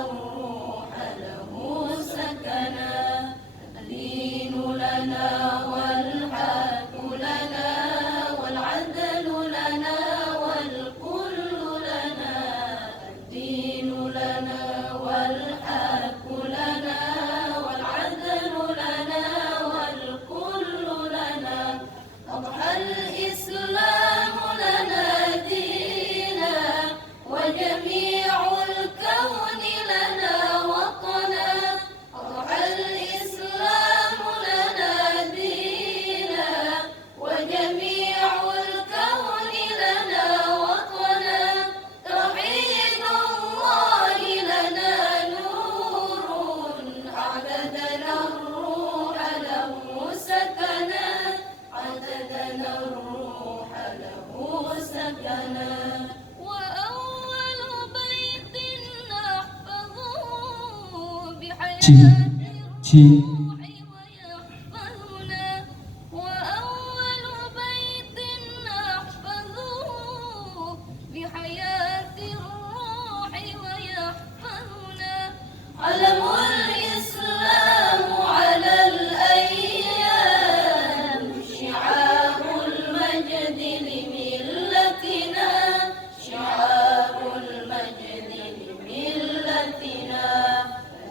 الروح له سكنا. الدين لنا والحق لنا والعدل لنا والكل لنا. الدين لنا والحق لنا والعدل لنا والكل لنا. أضحى الإسلام لنا دينا وجميع الكون لنا وطنا. أضحى الإسلام لنا دينا وجميع الكون لنا وطنا. توحيد الله لنا نور أعددنا الروح له سكنا. عددنا الروح له سكنا. وأول بيت نحفظه بحياة الروح ويحفظنا. وأول بيت نحفظه بحياة الروح ويحفظنا. علم الإسلام على الأيام شعار المجد لملتنا. شعار المجد لملتنا.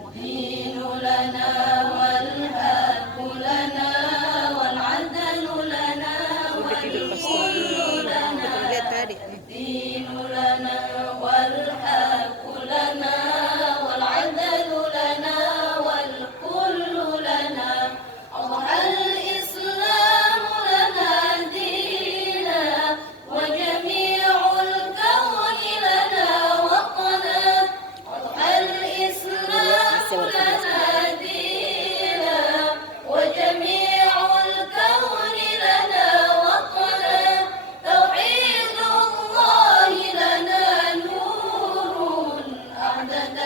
الدين لنا والحق لنا والعدل لنا والكل لنا. الدين لنا والحق لنا والعدل لنا والكل لنا. أضحى الإسلام لنا دينا وجميع الكون لنا وطنا. أضحى الإسلام لنا دينا وجميع الكون لنا وطنا. توحيد الله لنا نور أعدد